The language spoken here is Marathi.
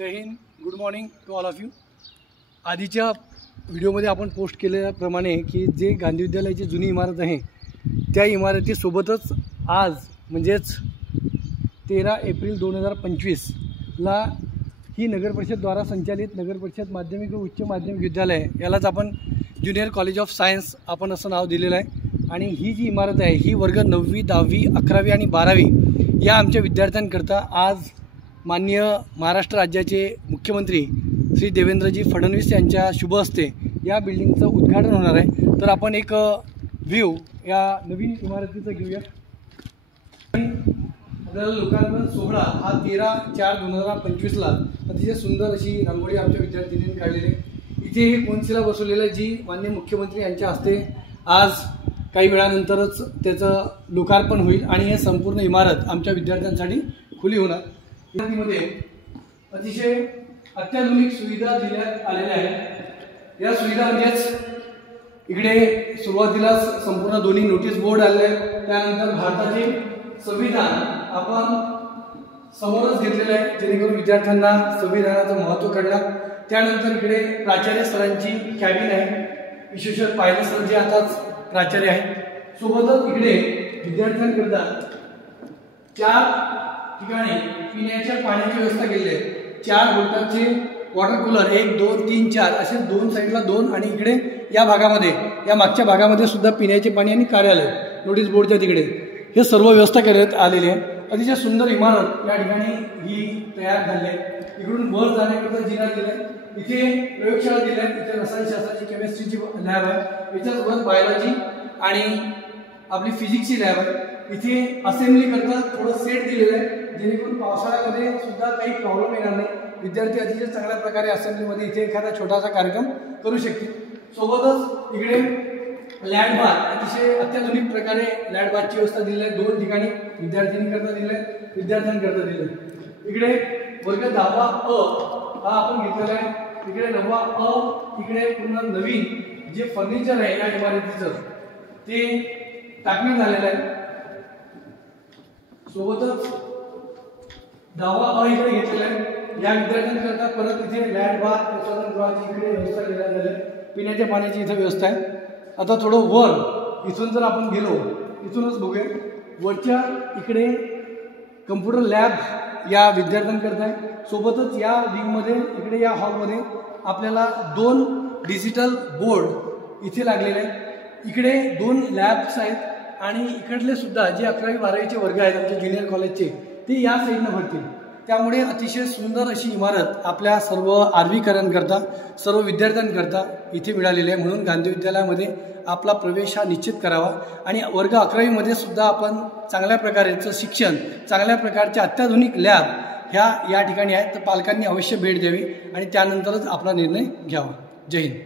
Jai Hind, good morning to all of you. आधीच्या व्हिडिओमध्ये आपण पोस्ट केल्याप्रमाणे की जे गांधी विद्यालयाची जुनी इमारत आहे त्या इमारतीसोबतच आज म्हणजेच 13 एप्रिल 2025ला ही नगरपरिषदद्वारा संचालित नगरपरिषद माध्यमिक व उच्च माध्यमिक विद्यालय यालाच आपण ज्युनियर कॉलेज ऑफ सायन्स आपण असं नाव दिलेलं आहे। आणि ही जी इमारत आहे ही वर्ग 9वी 10वी 11वी आणि 12वी या आमच्या विद्यार्थ्यांकरता आज माननीय महाराष्ट्र राज्याचे मुख्यमंत्री श्री देवेंद्रजी फडणवीस यांच्या शुभ हस्ते या बिल्डिंगचं उद्घाटन होणार आहे। तर आपण एक व्ह्यू या नवीन इमारतीचं घेऊया। आपल्याला लोकार्पण सोहळा हा 13/4/2025ला अतिशय सुंदर अशी रांगोळी आमच्या विद्यार्थ्यांनी काढलेली आहे। इथे हे कोनशिला बसवलेलं आहे जी माननीय मुख्यमंत्री यांच्या हस्ते आज काही वेळानंतरच त्याचं लोकार्पण होईल आणि हे संपूर्ण इमारत आमच्या विद्यार्थ्यांसाठी खुली होणार। यामध्ये अतिशय अत्याधुनिक सुविधा देण्यात आलेल्या आहेत। या सुविधा म्हणजेच इकडे सुरुवातीला संपूर्ण दोन्ही नोटीस बोर्ड आले आहेत, त्यानंतर भारताचे संविधान आपण समोरच घेतलेलं आहे जेणेकरून विद्यार्थ्यांना संविधानाचं महत्त्व कळणार। त्यानंतर इकडे प्राचार्य सरांची कॅबिन आहे, विशेषतः पायलट सर जे आताच प्राचार्य आहेत। सोबतच इकडे विद्यार्थ्यांकरता 4 ठिकाणी पिण्याच्या पाण्याची व्यवस्था केली आहे। 4 व्होल्टाचे वॉटर कूलर 1 2 3 4 असे 2 साईडला 2 आणि इकडे या भागामध्ये या मागच्या भागामध्ये सुद्धा पिण्याचे पाणी आणि कार्यालय नोटीस बोर्डच्या तिकडे हे सर्व व्यवस्था करण्यात आलेली आहे। अतिशय सुंदर इमारत या ठिकाणी ही तयार झाली आहे। इकडून वर जाण्याकरता जिना दिलाय, इथे प्रयोगशाळा दिल्या, इथे रसायनशास्त्राची केमिस्ट्रीची लॅब आहे, याच्याच वर बायोलॉजी आणि आपली फिजिक्सची लॅब आहे। इथे असेंब्ली करता थोडं सेट दिलेलं आहे जेणेकरून पावसाळ्यामध्ये सुद्धा काही प्रॉब्लेम येणार नाही। विद्यार्थी अतिशय चांगल्या प्रकारे असेंब्लीमध्ये इथे एखादा छोटासा कार्यक्रम करू शकतील। सोबतच इकडे लॅड बार अतिशय अत्याधुनिक प्रकारे लॅड बारची व्यवस्था दिली आहे। 2 ठिकाणी विद्यार्थ्यांकरता दिले आहे, विद्यार्थ्यांकरता दिले आहे। इकडे वर्ग 10वा अ हा आपण घेतलेला आहे। इकडे 9वा अ इकडे पूर्ण नवीन जे फर्निचर आहे या इमारतीचं ते टाकण्यात आलेलं आहे। सोबतच 10वा अ इकडे घेतलेला आहे। या विद्यार्थ्यांकरता परत इथे लॅड बार प्रसाधनगृहाची इकडे व्यवस्था करण्यात आली आहे, पिण्याच्या पाण्याची इथे व्यवस्था आहे। आता थोडं वर इथून जर आपण गेलो इथूनच बघूया, वरच्या इकडे कम्प्युटर लॅब या विद्यार्थ्यांकरता आहे। सोबतच या विंगमध्ये इकडे या हॉलमध्ये आपल्याला 2 डिजिटल बोर्ड इथे लागलेले आहेत। इकडे 2 लॅब्स आहेत आणि इकडले सुद्धा जे 11वी 12वीचे वर्ग आहेत आमच्या ज्युनियर कॉलेजचे ते या साईडनं भरतील। त्यामुळे अतिशय सुंदर अशी इमारत आपल्या सर्व आर्वीकरांकरता सर्व विद्यार्थ्यांकरता इथे मिळालेली आहे। म्हणून गांधी विद्यालयामध्ये आपला प्रवेश हा निश्चित करावा आणि वर्ग 11वीमध्ये सुद्धा आपण चांगल्या प्रकारचं शिक्षण, चांगल्या प्रकारच्या अत्याधुनिक लॅब ह्या या ठिकाणी आहेत। तर पालकांनी अवश्य भेट द्यावी आणि त्यानंतरच आपला निर्णय घ्यावा। जय हिंद।